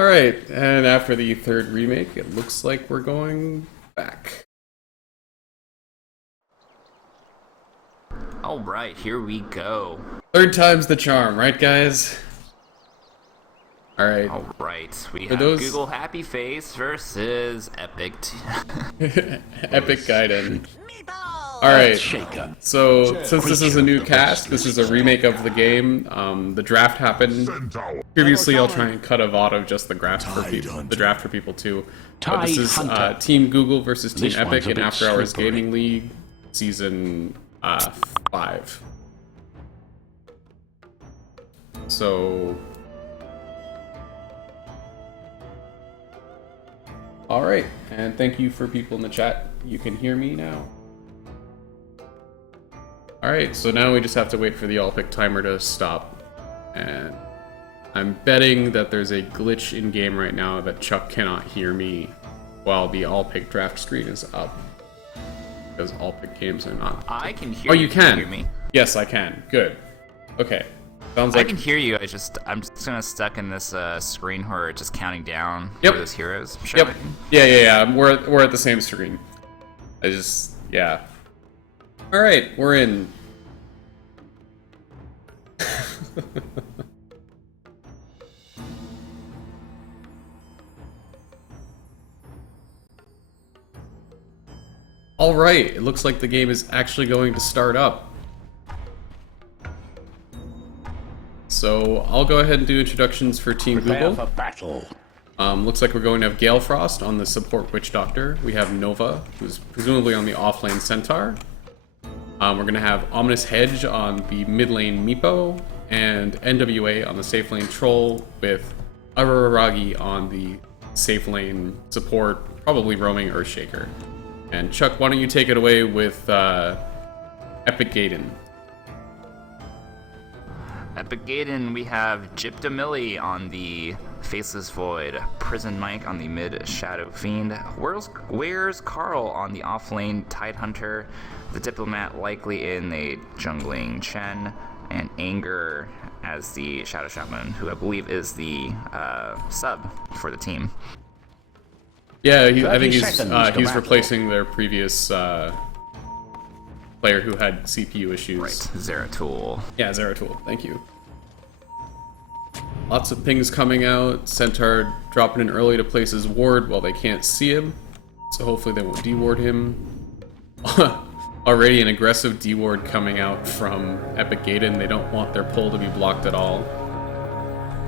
Alright, and after the third remake, it looks like we're going back. Alright, here we go. Third time's the charm, right guys? Alright. Alright, we have Google Happy Face versus Epic Epic Gaiden. Alright, so since this is a new cast, this is a remake of the game. The draft happened. Previously, I'll try and cut a VOD of just the draft for people too. But this is Team Google versus Team Epic in After Hours Gaming League Season 5. So... Alright, and thank you for people in the chat. You can hear me now. Alright, so now we just have to wait for the all-pick timer to stop. And I'm betting that there's a glitch in-game right now that Chuck cannot hear me while the all-pick draft screen is up. Because all-pick games are not... I can hear you. Oh, you can? Hear me? Yes, I can. Good. Okay. Sounds I like... can hear you, I'm just kind of stuck in this screen where it's just counting down Yep. where those heroes showing. Yep. Yeah. We're at the same screen. Yeah. Alright, we're in. Alright, it looks like the game is actually going to start up. So, I'll go ahead and do introductions for Team Google. For battle. Looks like we're going to have Gale Frost on the support Witch Doctor. We have Nova, who's presumably on the offlane Centaur. We're going to have Ominous Hedge on the mid lane Meepo, and NWA on the safe lane Troll, with Araragi on the safe lane support, probably roaming Earthshaker. And Chuck, why don't you take it away with Epic Gaiden? Epic Gaiden, we have Gyptomilly on the Faceless Void, Prison Mike on the mid Shadow Fiend, Where's Carl on the offlane Tidehunter, the Diplomat likely in the jungling Chen, and Anger as the Shadow Shaman, who I believe is the sub for the team. Yeah, I think he's replacing their previous player who had CPU issues. Right, Zeratul. Yeah, Zeratul, thank you. Lots of pings coming out. Centaur dropping in early to place his ward while they can't see him. So hopefully they won't deward him. Already an aggressive deward coming out from Epic Gaiden. They don't want their pull to be blocked at all.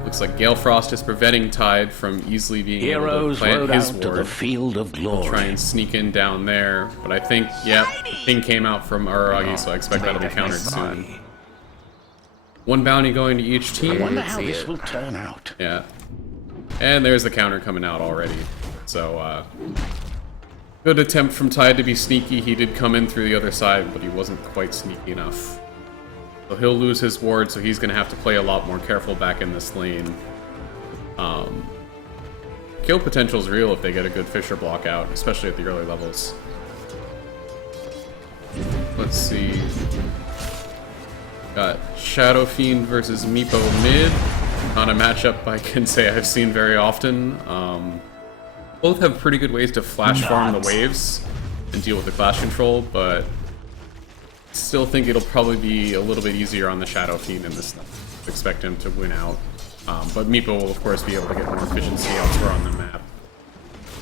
Looks like Gale Frost is preventing Tide from easily being able to plant his ward. To the field of glory. Try and sneak in down there. But I think, yep, ping came out from Araragi, so I expect that'll be countered soon. One bounty going to each team. I wonder how this will turn out. Yeah. And there's the counter coming out already. So, good attempt from Tide to be sneaky. He did come in through the other side, but he wasn't quite sneaky enough. So he'll lose his ward, so he's going to have to play a lot more careful back in this lane. Kill potential's real if they get a good Fisher block out, especially at the early levels. Let's see. Got Shadow Fiend versus Meepo mid. Not a matchup I can say I've seen very often. Both have pretty good ways to flash farm the waves and deal with the clash control, but still think it'll probably be a little bit easier on the Shadow Fiend in this. Expect him to win out. But Meepo will of course be able to get more efficiency elsewhere on the map.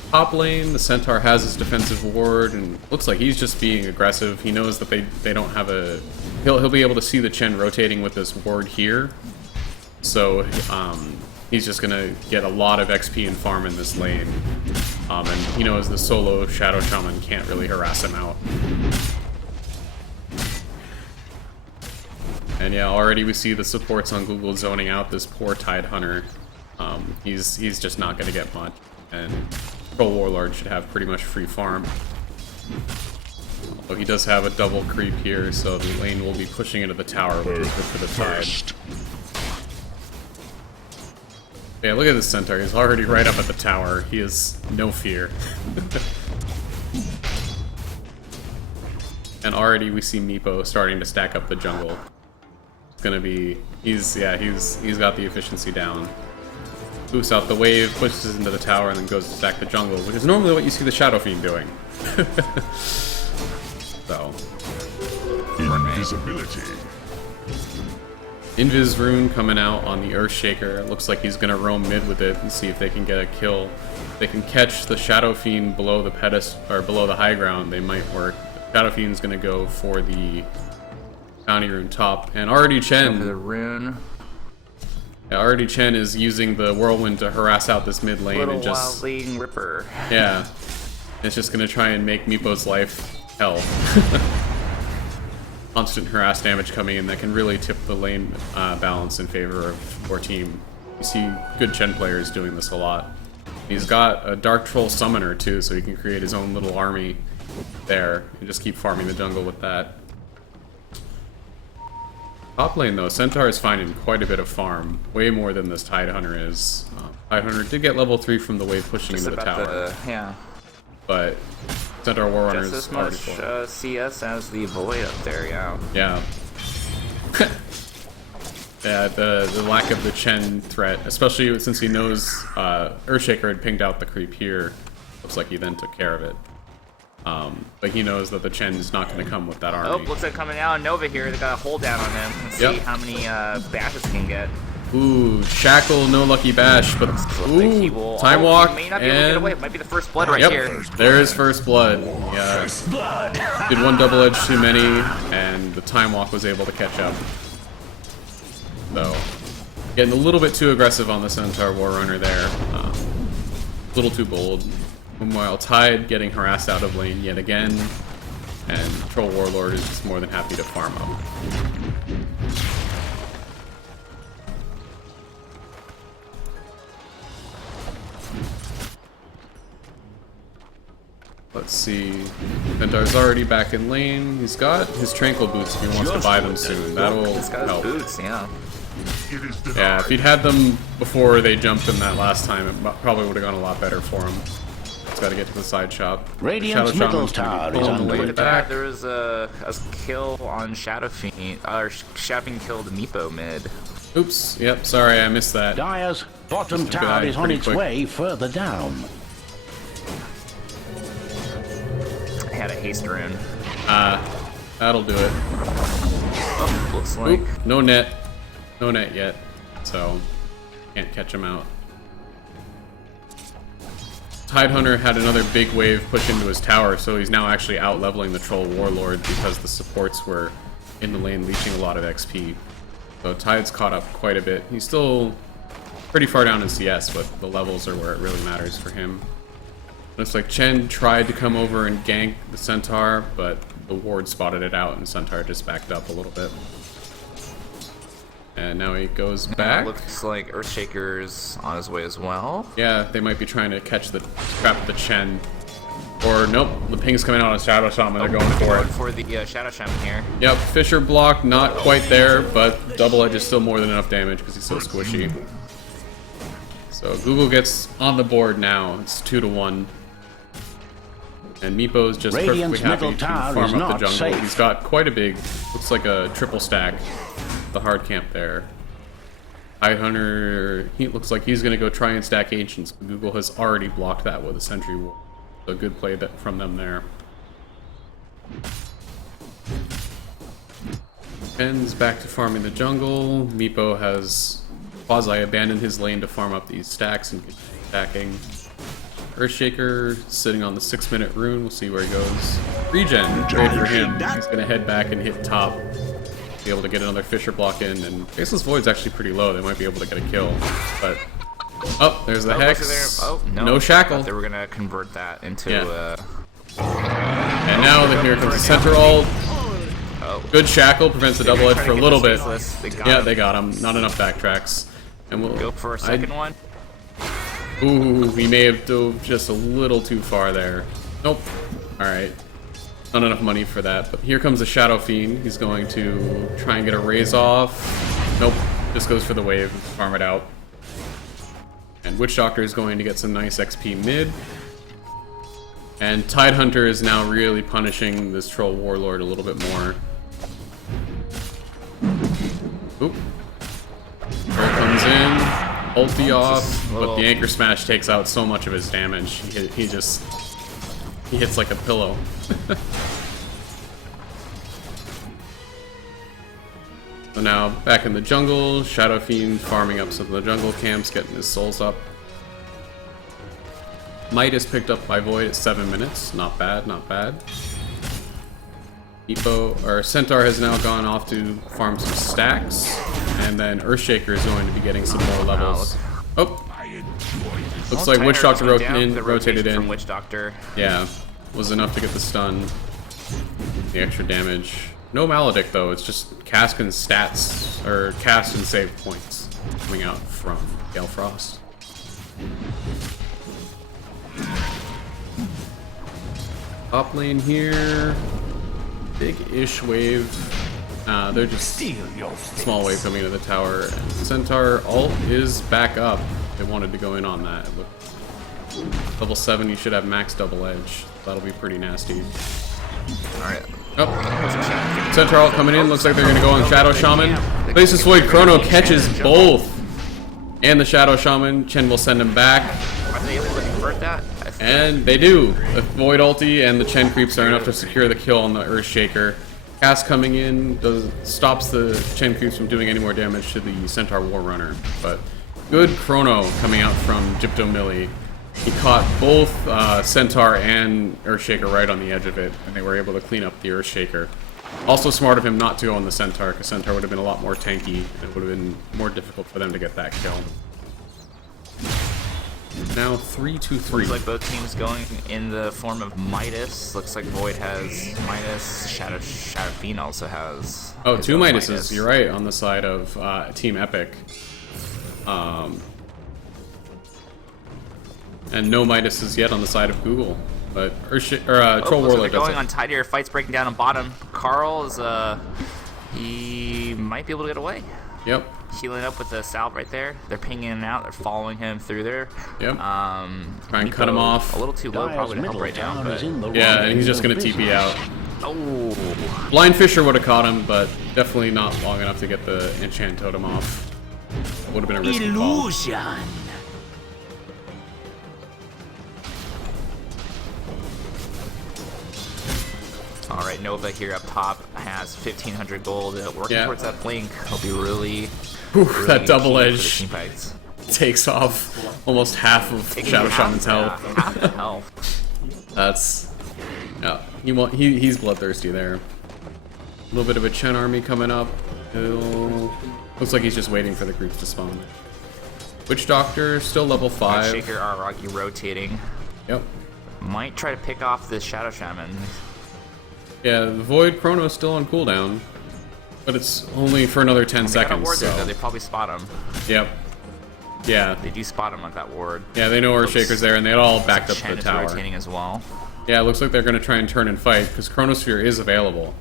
Top lane, the Centaur has his defensive ward, and looks like he's just being aggressive. He knows that they don't have a... He'll be able to see the Chen rotating with this ward here. So he's just going to get a lot of XP and farm in this lane. And he knows the solo Shadow Shaman can't really harass him out. And yeah, already we see the supports on Google zoning out this poor Tidehunter. He's just not going to get much. And Troll Warlord should have pretty much free farm. Although he does have a double creep here, so the lane will be pushing into the tower, which is good for the Tide. Yeah, look at this Centaur. He's already right up at the tower. He has no fear. And already we see Meepo starting to stack up the jungle. It's gonna be... He's got the efficiency down. boosts out the wave, pushes into the tower, and then goes to stack the jungle, which is normally what you see the Shadow Fiend doing. So. Invisibility. Invis rune coming out on the Earthshaker. It looks like he's gonna roam mid with it and see if they can get a kill. If they can catch the Shadow Fiend below the or below the high ground, they might work. Shadow Fiend's gonna go for the bounty rune top, and already Chen. For the rune. Yeah, already Chen is using the whirlwind to harass out this mid lane Little and just. wild leading ripper. Yeah, it's just gonna try and make Meepo's life hell. Constant harass damage coming in that can really tip the lane balance in favor of your team. You see good Chen players doing this a lot. He's got a Dark Troll Summoner too, so he can create his own little army there and just keep farming the jungle with that. Top lane though, Centaur is finding quite a bit of farm, way more than this Tidehunter is. Tidehunter did get level 3 from the wave pushing Just into the tower. Yeah. But Centaur Warrunner Just is as already much full. CS as the Void up there, yeah. Yeah. Yeah, the lack of the Chen threat, especially since he knows Earthshaker had pinged out the creep here. Looks like he then took care of it. But he knows that the Chen is not going to come with that army. Oh, looks like coming out Nova here. They got a hold down on him. Let's see how many bashes he can get. Ooh, Shackle, no lucky bash, but ooh, Time Walk, He may not be able to get away. It might be the first blood right yep, here. there's first blood. Yeah, did one double edge too many, and the Time Walk was able to catch up. So, getting a little bit too aggressive on the Centaur Warrunner there. A little too bold. Meanwhile, Tide getting harassed out of lane yet again, and Troll Warlord is just more than happy to farm up. Let's see. Centaur's already back in lane. He's got his Tranquil Boots if he wants to buy them soon. That'll He's got his help. boots, yeah. Yeah, if he'd had them before they jumped him that last time, it probably would have gone a lot better for him. He's got to get to the side shop. Radiant's middle tower is under Look at attack. that. There was a kill on Shadow Fiend. Shadow Fiend killed Meepo mid. Oops, yep, sorry, I missed that. Dire's bottom Just took it tower out is on pretty its quick. way further down. I had a haste rune. That'll do it. Oh, looks like. Oop, no net. No net yet, so can't catch him out. Tidehunter had another big wave push into his tower, so he's now actually out-leveling the Troll Warlord because the supports were in the lane leeching a lot of XP. So Tide's caught up quite a bit. He's still pretty far down in CS, but the levels are where it really matters for him. Looks like Chen tried to come over and gank the Centaur, but the ward spotted it out and Centaur just backed up a little bit. And now he goes back. Looks like Earthshaker's on his way as well. Yeah, they might be trying to trap the Chen. Or nope, the ping's coming out on Shadow Shaman, they're going for it. For the Shadow Shaman here. Yep, Fisher block, not quite there, but Double Edge is still more than enough damage because he's so squishy. So Google gets on the board now, it's 2-1. And Meepo's just Radiant's perfectly happy middle to tower farm is up the not jungle. safe. He's got quite a big, looks like a triple stack, the hard camp there. Tidehunter, he looks like he's going to go try and stack Ancients, but Google has already blocked that with a Sentry Wall. So good play from them there. Ken's back to farming the jungle. Meepo has quasi-abandoned his lane to farm up these stacks and continue stacking. Earthshaker sitting on the 6-minute rune. We'll see where he goes. Regen, great for him. He's going to head back and hit top. Be able to get another Fisher block in. And Faceless Void's actually pretty low. They might be able to get a kill. But, oh, there's the Hex. Oh, no Shackle. I thought they were going to convert that into... And now here comes the center ult. Good Shackle, prevents the double edge for a little bit. They got him. Not enough backtracks. And we'll go for a second one. Ooh, he may have dove just a little too far there. Nope. Alright. Not enough money for that. But here comes the Shadow Fiend. He's going to try and get a raise off. Nope. Just goes for the wave. Farm it out. And Witch Doctor is going to get some nice XP mid. And Tidehunter is now really punishing this Troll Warlord a little bit more. Oop. Troll comes in. ulti off, but little- the anchor smash takes out so much of his damage. He hits like a pillow. So now back in the jungle, Shadow Fiend farming up some of the jungle camps, getting his souls up. Might is picked up by Void at 7 minutes. Not bad, not bad. Centaur has now gone off to farm some stacks, and then Earthshaker is going to be getting some more levels. Oh, looks like Witch Doctor rotated in. From Witch Doctor. Yeah, was enough to get the stun, the extra damage. No Maledict though. It's just cast and stats or cast and save points coming out from Gale Frost. Top lane here. Big-ish wave. They're just small wave coming into the tower. And Centaur ult is back up. They wanted to go in on that. Level 7, you should have max double edge. That'll be pretty nasty. Alright. Oh, Centaur ult coming in. Looks like they're gonna go on Shadow Shaman. Faceless Void Chrono catches both. And the Shadow Shaman. Chen will send him back. Are they able to convert that? And they do. The Void ulti and the Chen creeps are enough to secure the kill on the Earthshaker. Cast coming in stops the Chen creeps from doing any more damage to the Centaur Warrunner. But good chrono coming out from Gyptomilly. He caught both Centaur and Earthshaker right on the edge of it, and they were able to clean up the Earthshaker. Also smart of him not to go on the Centaur, because Centaur would have been a lot more tanky, and it would have been more difficult for them to get that kill. Now 3-2-3. Looks like both teams going in the form of Midas. Looks like Void has Midas. Shadow Fiend also has. Oh, his 2 own Midases. Midas. You're right, on the side of Team Epic. And no Midases yet on the side of Google. But Troll Looks like Warlord they're does going it. on tidier. Fights breaking down on bottom. Carl is he might be able to get away. Yep. Healing up with the salve right there. They're pinging in and out. They're following him through there. Yep. Try and Nico, cut him off. A little too low, probably to help right now. But Yeah, and he's just gonna TP out. oh, Blind Fisher would have caught him, but definitely not long enough to get the enchant totem off. Would have been a risky call. all right. Nova here up top has 1,500 gold. Working Yeah. towards that blink. He'll be really. Whew, really that double key for the edge team fights. takes off almost half of Taking Shadow half- Shaman's health. yeah, half the health. That's he's bloodthirsty there. A little bit of a Chen army coming up. Looks like he's just waiting for the creeps to spawn. Witch Doctor still level 5. Shaker Aragi rotating. Yep. Might try to pick off this Shadow Shaman. Yeah, the Void Chrono is still on cooldown, but it's only for another 10 They got a seconds. ward there, So. though. They probably spot him. Yep. Yeah. They do spot him with that ward. Yeah, they know Earthshaker's there, and they all backed up Chen to the is tower. rotating as well. Yeah, it looks like they're going to try and turn and fight, because Chronosphere is available.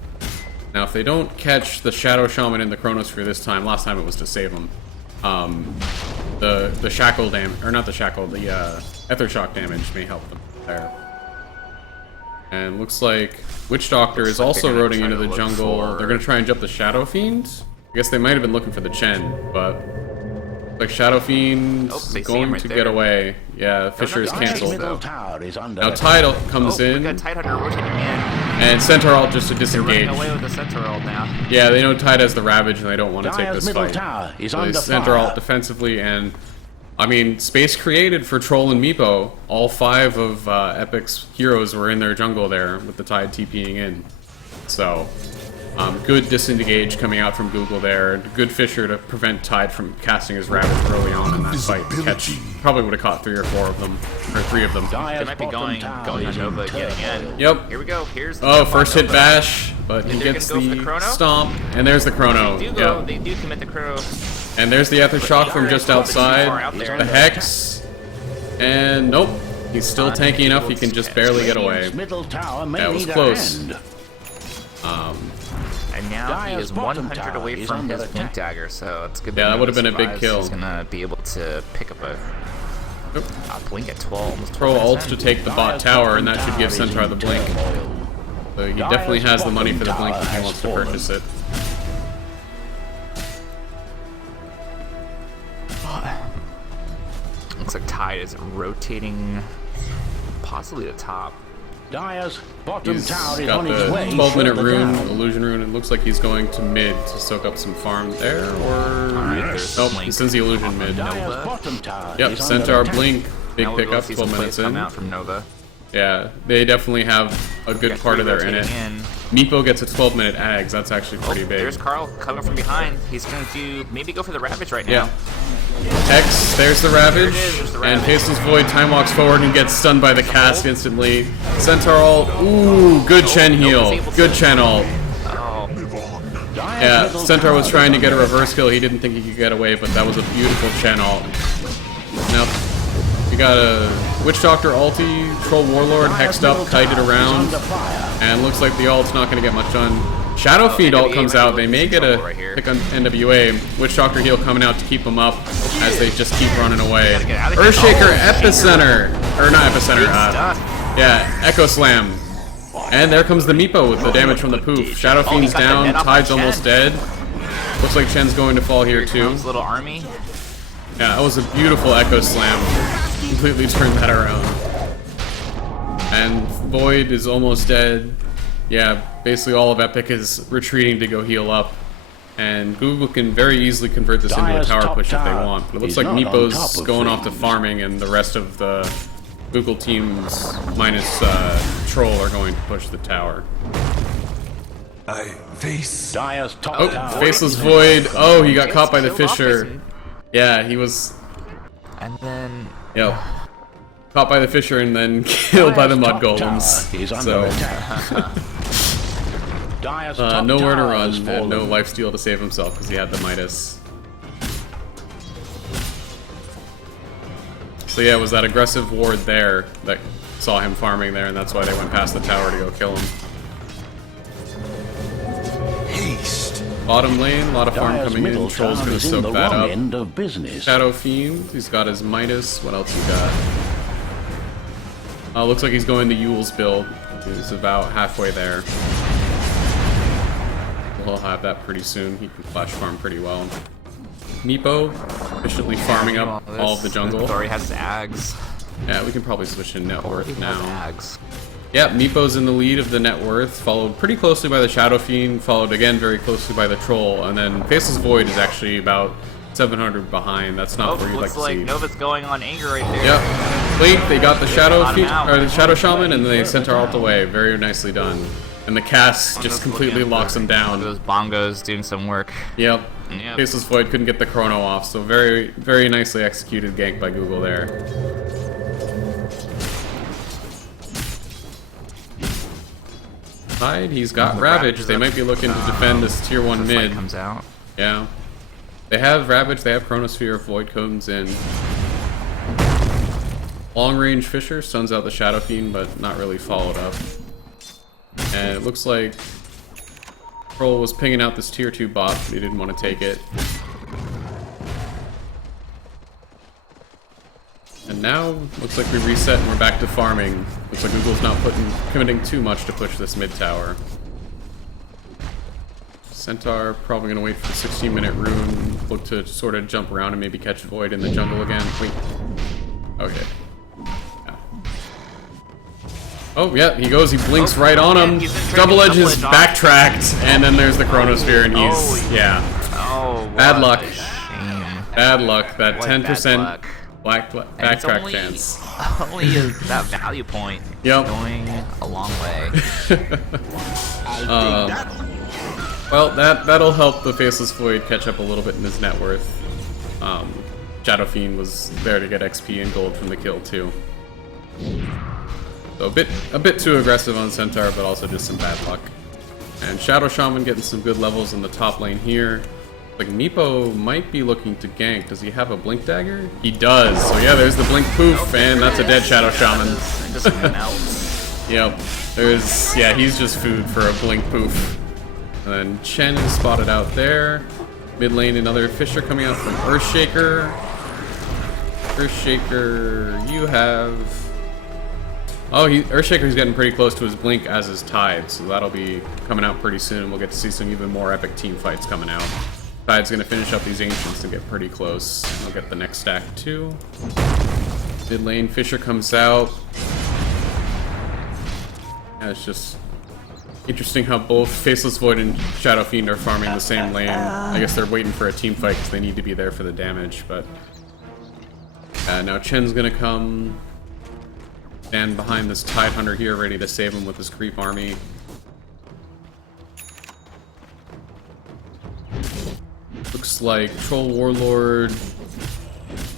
Now, if they don't catch the Shadow Shaman in the Chronosphere this time, last time it was to save him, the Shackle damage, or not the Shackle, the Ether Shock damage may help them there. And looks like Witch Doctor is like also they're gonna roading try into to the look jungle. for- They're going to try and jump the Shadow Fiend. I guess they might have been looking for the Chen, but like Shadow Fiend's Oh, they see him going right to there. get away. Yeah, Fisher is not cancelled. Middle though. tower is under Now attack. Tidal comes Oh, we in, got Tidehunter rotating in. and Centaur ult just to They're running disengage. away with the Centaur ult now. Yeah, they know Tide has the Ravage, and they don't want to take Dire's this middle fight. tower is So they under Centaur fire. ult defensively, and I mean, space created for Troll and Meepo. All 5 of Epic's heroes were in their jungle there with the Tide TPing in. So, good disengage coming out from Google there. Good Fisher to prevent Tide from casting his Ravage early on in that fight. Probably would have caught 3 or 4 of them, or 3 of them. They Dire's might be bottom going tower on is in Nova yet turmoil. again. Yep. Here we go. Here's the Oh, jump on first hit Nova. bash, but he And they're gets gonna go for the the chrono? stomp, and there's the chrono. They do go. Yep. They do commit the chrono. And there's the Ether Shock from just Too far outside. out there. The Hex. And nope. He's still tanky enough, he can just barely get away. Radiant's middle tower may That was need a close. hand. And now he Dire's is bottom 100 tower away is from under his attack. Blink Dagger, so it's good. Yeah, that Nova would've been a big survives. kill. He's gonna be able to pick up a Blink at 12. Almost Throw 12%. ults to take the bot Dire's tower, and bottom that should give tower is Centaur in the blink. turmoil. So he Dire's definitely has the money for the bottom blink if he tower wants to has purchase it. Looks like Tide is rotating, possibly the top. Dire's bottom He's tower is got on its way. the 12-minute further rune, down. illusion rune. It looks like he's going to mid to soak up some farm there, or there's nope, Blink. he sends the illusion mid. Dire's bottom tower Yep, is under Centaur attack. Blink, big Now we'll pickup, see 12 some minutes plays come in. out from Nova. Yeah, they definitely have a good Got part of three their in it. rotating in. Meepo gets a 12-minute Ags, that's actually pretty big. There's Carl coming from behind. He's going to maybe go for the Ravage right now. Yeah. X, there's the Ravage, there's the and Ravage. Faceless Void time walks forward and gets stunned by the cast instantly. Centaur ult, ooh, good Chen heal, good Chen ult. Oh, Dire's Yeah, middle Centaur was tower trying to is get a under reverse kill, he didn't think he could get away, but that was a beautiful Chen ult. Now, you got a Witch Doctor ulti, Troll Warlord hexed up, kited around, under fire. and looks like the ult's not going to get much done. Shadow Fiend ult NWA comes might be out, they may looking get for a trouble right here. pick on NWA. Witch Doctor heal coming out to keep them up as they just keep running away. Gotta get out of here. Earthshaker Oh, Epicenter, or not Epicenter, Big stuff. yeah, Echo Slam. And there comes the Meepo with the damage from the poof. Shadow Oh, he Fiend's got the down, net off Tide's on Chen. almost dead. Looks like Chen's going to fall here too. Comes little army. Yeah, that was a beautiful Echo Slam. Completely turned that around. And Void is almost dead. Yeah, basically all of Epic is retreating to go heal up. And Google can very easily convert this into a Dire's tower top push if they tower want. But it looks is like not on Meepo's top of going off to things. farming, and the rest of the Google teams minus Troll are going to push the tower. I face. Dire's top Oh, tower Faceless is Void. Oh, he got Gets caught by the killed off Fisher. this- Yeah, he was... And then Yep. Caught by the Fisher and then killed by the Mud Dire's top Golems. tower is under So, attack. Dire's top nowhere to tower run has and no fallen. lifesteal to save himself because he had the Midas. So yeah, it was that aggressive ward there that saw him farming there, and that's why they went past the tower to go kill him. Haste. Bottom lane, a lot of farm Dire's coming in. middle Troll's tower gonna is in the soak that wrong up. end of business. Shadow Fiend, he's got his Midas. What else he got? Looks like he's going to Yule's build. He's about halfway there. We'll have that pretty soon. He can flash farm pretty well. Meepo, efficiently farming up all of the jungle. Already has his Ags. Yeah, we can probably switch in net worth Has now. Ags. Yeah, Meepo's in the lead of the net worth, followed pretty closely by the Shadow Fiend, followed again very closely by the Troll, and then Faceless Void is actually about 700 behind. That's not Oh, where you'd like looks to like see. Nova's going on anger right there. Yep. Blink, they got the Shadow Got him Fiend, out. or the Shadow Shaman, and they sent our ult away. Very nicely done. And the cast just completely locks him down. Those bongos doing some work. Yep. Yep. Faceless Void couldn't get the chrono off, so very, very nicely executed gank by Google there. Tide, he's got Ravage. They might be looking to defend this tier 1 The fight mid. comes out. Yeah. They have Ravage, they have Chronosphere, Void comes in. Long range Fisher stuns out the Shadow Fiend, but not really followed up. And it looks like Troll was pinging out this tier 2 bot, but he didn't want to take it. And now, looks like we reset and we're back to farming. Looks like Google's not committing too much to push this mid tower. Centaur probably gonna wait for the 16-minute rune, look to sort of jump around and maybe catch Void in the jungle again. Wait. Okay. Yeah. Oh, yeah, he goes, he blinks right on him. He's been Double trading Edge is double edge off. backtracked, and then there's the Chronosphere, and he's, Oh, yeah. Oh, Bad what luck. a shame. Bad luck, that What 10% bad luck. And it's backtrack only- chance. Only that value point Yep. going a long way. Well, that'll help the Faceless Void catch up a little bit in his net worth. Shadow Fiend was there to get XP and gold from the kill too. So a bit too aggressive on Centaur, but also just some bad luck. And Shadow Shaman getting some good levels in the top lane here. Like Meepo might be looking to gank. Does he have a Blink Dagger? He does. So yeah, there's the Blink Poof, and that's a dead Shadow Shaman. Just melts. Yep. Yeah, he's just food for a Blink Poof. And then Chen is spotted out there. Mid lane, another Fisher coming out from Earthshaker. Earthshaker, you have... Oh, Earthshaker's getting pretty close to his Blink as is Tide, so that'll be coming out pretty soon. We'll get to see some even more epic team fights coming out. Tide's gonna finish up these Ancients to get pretty close. I'll get the next stack too. Mid lane, Fisher comes out. Yeah, it's just interesting how both Faceless Void and Shadow Fiend are farming the same lane. I guess they're waiting for a team fight because they need to be there for the damage, but... now Chen's gonna come stand behind this Tide Hunter here, ready to save him with his creep army. Looks like Troll Warlord.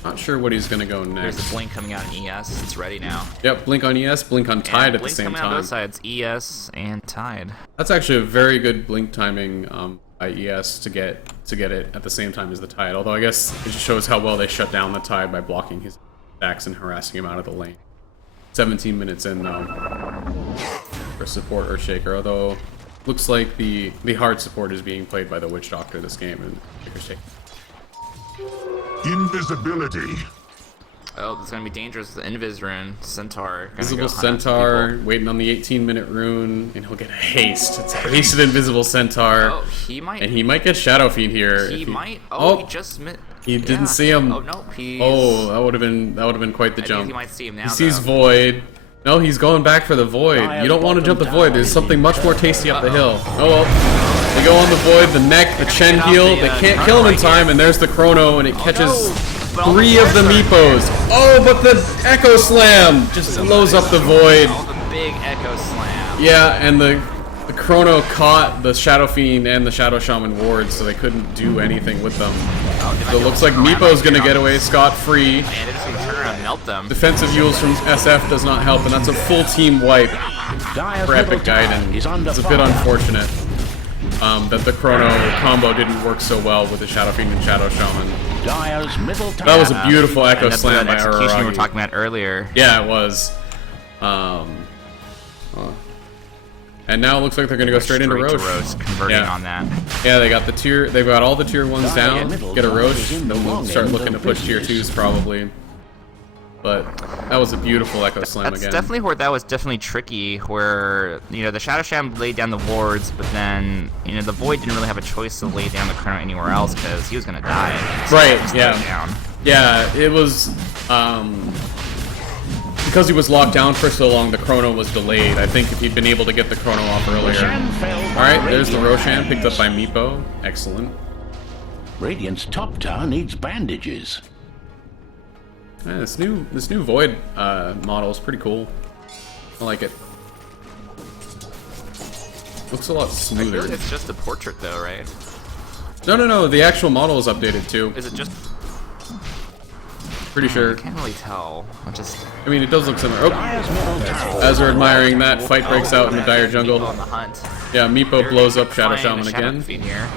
Not sure what he's gonna go next. There's a blink coming out in ES. It's ready now. Yep, blink on ES, blink on Tide at the same coming out time. both sides, ES and Tide. That's actually a very good blink timing by ES to get it at the same time as the Tide. Although I guess it just shows how well they shut down the Tide by blocking his attacks and harassing him out of the lane. 17 minutes in though for support or Shaker. Although looks like the hard support is being played by the Witch Doctor this game and Shaker. Invisibility. Oh, it's gonna be dangerous with the Invis rune. Centaur. Invisible Centaur, waiting on the 18-minute rune, and he'll get a haste. It's a hasted Invisible Centaur. Oh, he might. And he might get Shadow Fiend here. He might. Oh, he just missed. He didn't see him. Oh no, he's. Oh, that would have been quite the I jump. think he might see him now. He sees though. Void. No, he's going back for the Void. You don't want to jump the Void. There's something much more tasty up the hill. Oh well. They go on the Void, the neck, the Chen heal. They can't kill him in time, and there's the Chrono, and it catches 3 of the Meepos. Oh, but the Echo Slam just blows up the Void. Oh, the big Echo Slam. Yeah, and the Chrono caught the Shadow Fiend and the Shadow Shaman wards, so they couldn't do anything with them. So it looks like Meepo's gonna get away scot-free. And they're just gonna turn around and melt them. Defensive Yules from SF does not help, and that's a full team wipe for Epic Gaiden. It's a bit unfortunate that the Chrono combo didn't work so well with the Shadow Fiend and Shadow Shaman. That was a beautiful Echo Slam by execution we were Araragi. talking about earlier. Yeah, it was. And now it looks like they're gonna go straight into Roche. Converting on that. Yeah, they got the tier. They've got all the tier 1s down. Get a Roche. They'll start looking to push tier 2s probably. But that was a beautiful Echo Slam That's again. definitely where that was definitely tricky. Where the Shadow Sham laid down the wards, but then the Void didn't really have a choice to lay down the Chrono anywhere else because he was gonna die. So Right. just Yeah. let him down. Yeah. It was because he was locked down for so long. The Chrono was delayed. I think if he'd been able to get the Chrono off earlier. All right. There's the Roshan picked up by Meepo. Excellent. Radiant's top tower needs bandages. Yeah, this new Void model is pretty cool. I like it. Looks a lot I feel smoother. like it's just a portrait though, right? No. The actual model is updated too. Is it just? Pretty sure. I can't really tell. I mean, it does look similar. Oh, as we're admiring that, fight breaks out in the Dire Jungle. On the hunt. Yeah, Meepo blows up Shadow Flying Shaman the Shadow again. Fiend here.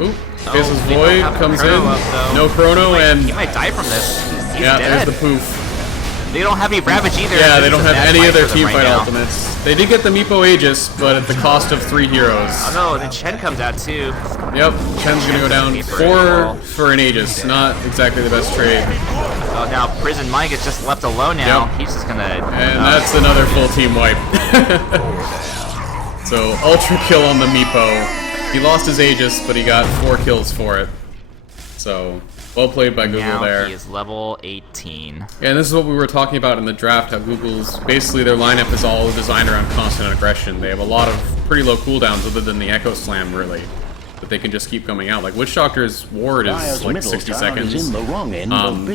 Ooh, Faceless they don't Void have the comes in. Chrono up, though. No Chrono, and He might die from this. He's yeah, dead. there's the poof. They don't have any Ravage either. Yeah, they This don't is a have bad any fight of their for them team fight now. ultimates. They did get the Meepo Aegis, but at the cost of 3 heroes. Oh no, then Chen comes out too. Yep, Chen's gonna go down 4 for an Aegis. Not exactly the best trade. Oh, now Prison Mike is just left alone now. Yep. He's just gonna. And that's another full team wipe. So, ultra kill on the Meepo. He lost his Aegis, but he got 4 kills for it. So, well played by Google now there. he is level 18. Yeah, and this is what we were talking about in the draft, how Google's, basically their lineup is all designed around constant aggression. They have a lot of pretty low cooldowns other than the Echo Slam, really. But they can just keep coming out. Like, Witch Doctor's ward is like 60 seconds.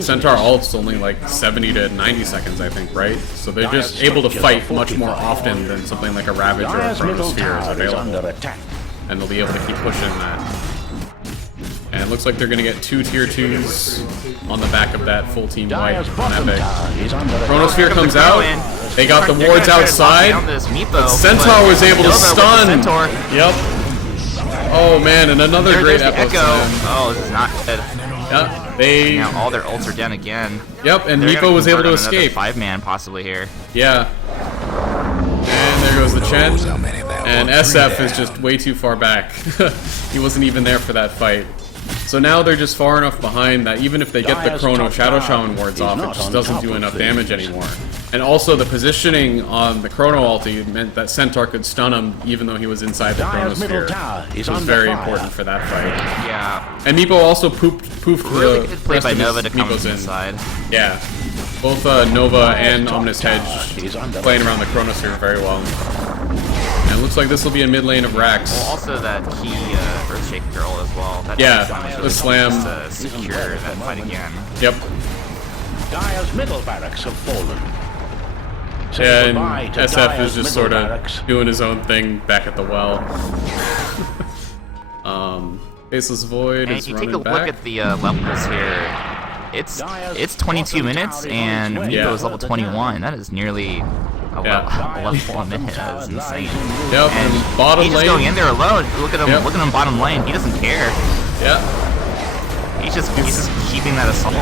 Centaur ult's only like 70 to 90 seconds, I think, right? So they're just able to fight much more often than something like a Ravage or a Chronosphere is available. And they'll be able to keep pushing that. And it looks like they're going to get 2 tier 2s on the back of that full team wipe on Epic. Chronosphere comes out. They got the wards outside. Centaur was able to stun. Yep. Oh man, and another great Echo Slam. Oh, this is not good. Yep, they... Now all their ults are down again. Yep, and They're Meepo gonna was able to convert on another escape. 5-man possibly here. Yeah. And there goes the Chen. And SF is just way too far back. He wasn't even there for that fight. So now they're just far enough behind that even if they get the Chrono Shadow Shaman wards off, it just doesn't do enough damage anymore. And also the positioning on the Chrono ulti meant that Centaur could stun him even though he was inside the Dire's middle Chronosphere. tower is Which was under very fire. important for that fight. Yeah. And Meepo also poofed Really the good play rest by of his Nova to come Meepos from in. inside. Yeah. Both Nova and Omnis He's Hedge under playing around the Chronosphere very well. And it looks like this will be a mid lane of Rax. Well, also that key Earthshake girl as well. That Yeah, damage the was slam. just to secure that fight again. Yep. Dire's middle barracks have fallen. Say Yeah, goodbye and to SF Dire's is just middle sort of barracks. doing his own thing back at the well. Faceless Void And is if you take a running look back. at the levels here, it's 22 minutes and Meepo Yeah. is level 21. That is nearly a level a minute. That is insane. Yep, And and bottom he's lane. just going in there alone. Look at him. Yep. Look at him bottom lane. He doesn't care. Yeah, He's just keeping that assault.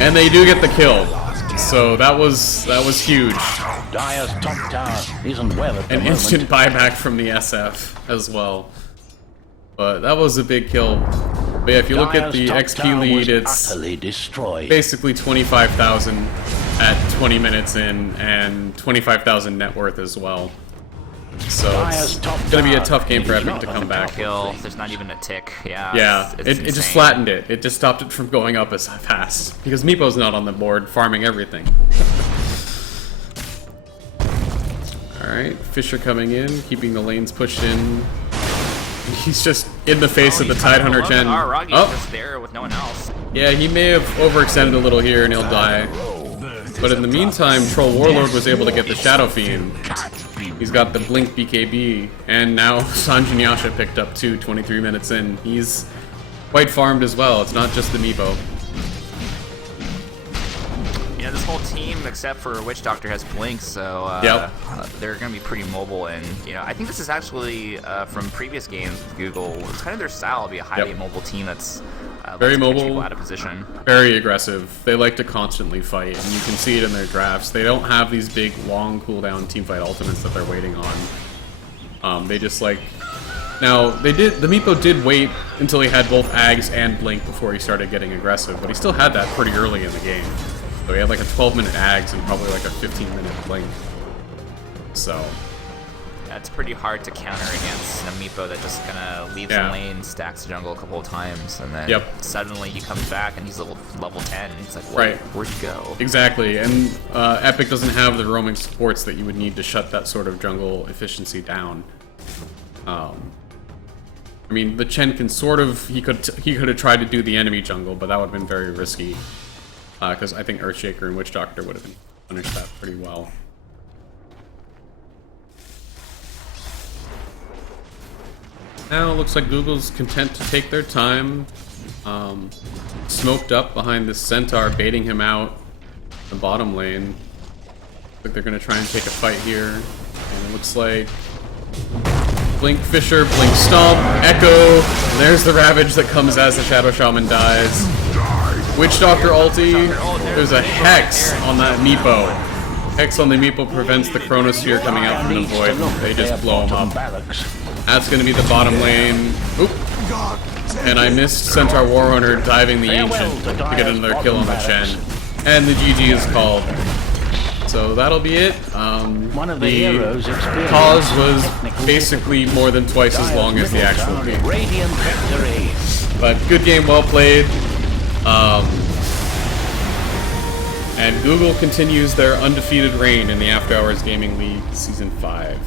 and they do get the kill. So that was huge. Dire's top tower isn't well at the An moment. instant buyback from the SF as well. But that was a big kill. But yeah, if you look at Dire's the top XP tower lead, was it's utterly destroyed. basically 25,000 at 20 minutes in, and 25,000 net worth as well. So Dire's it's top gonna be a tower tough game for is Epic not to on come the back. top. Kill. There's not even a tick. Yeah. Yeah, it's it just insane. flattened it. It just stopped it from going up as fast because Meepo's not on the board farming everything. All right, Fisher coming in, keeping the lanes pushed in. He's just in the face of the Tidehunter Gen. Ragi's Oh, just there with no one else. yeah, he may have overextended a little here and he'll die. But in the meantime, Troll Warlord was able to get the Shadow Fiend. He's got the Blink BKB, and now Sanjin Yasha picked up too, 23 minutes in. He's quite farmed as well, it's not just the Meepo. Yeah, this whole team, except for Witch Doctor, has Blink, so Yep. they're going to be pretty mobile. And I think this is actually from previous games with Google. It's kind of their style to be a highly Yep. mobile team that's Very likes to catch mobile. people out of position. Very aggressive. They like to constantly fight, and you can see it in their drafts. They don't have these big, long cooldown teamfight ultimates that they're waiting on. They just like... Now, the Meepo did wait until he had both Ags and Blink before he started getting aggressive, but he still had that pretty early in the game. So he had like a 12-minute Ags and probably like a 15-minute Blink. So... That's pretty hard to counter against a Meepo that just kind of leaves Yeah. the lane, stacks the jungle a couple of times, and then Yep. suddenly he comes back and he's level 10. It's like, Right. where'd you go? Exactly, and Epic doesn't have the roaming supports that you would need to shut that sort of jungle efficiency down. I mean, the Chen can sort of he could have tried to do the enemy jungle, but that would have been very risky because I think Earthshaker and Witch Doctor would have punished that pretty well. Now it looks like Google's content to take their time. Smoked up behind this Centaur, baiting him out the bottom lane. Looks like they're gonna try and take a fight here. And it looks like Blink Fisher, Blink Stomp, Echo. There's the Ravage that comes as the Shadow Shaman dies. Witch Doctor ulti. There's a Hex on that Meepo. Hex on the Meepo prevents the Chronosphere coming out from the void. They just blow him up. That's gonna be the bottom lane. Oop. And I missed Centaur Warrunner diving the Ancient to get another kill on the Chen. And the GG is called. So that'll be it. One of the heroes experienced pause was technical basically more than twice as long as the actual game. Radiant victory. But good game, well played. And Google continues their undefeated reign in the After Hours Gaming League Season 5.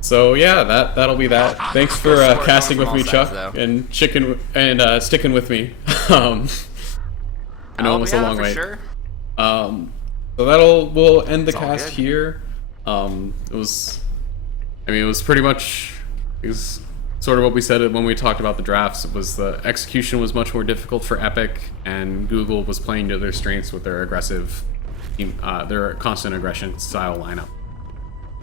So yeah, that'll be that. Thanks for casting with me, Chuck, and sticking with me. I know it was a long wait. Sure. So we'll end the cast good. here. It was pretty much sort of what we said when we talked about the drafts. It was the execution was much more difficult for Epic, and Google was playing to their strengths with their aggressive, their constant aggression style lineup.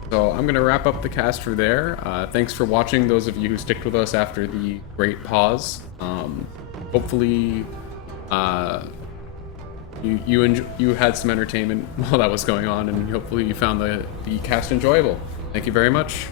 So I'm gonna wrap up the cast for there. Thanks for watching, those of you who sticked with us after the great pause. Hopefully, you had some entertainment while that was going on, and hopefully you found the cast enjoyable. Thank you very much.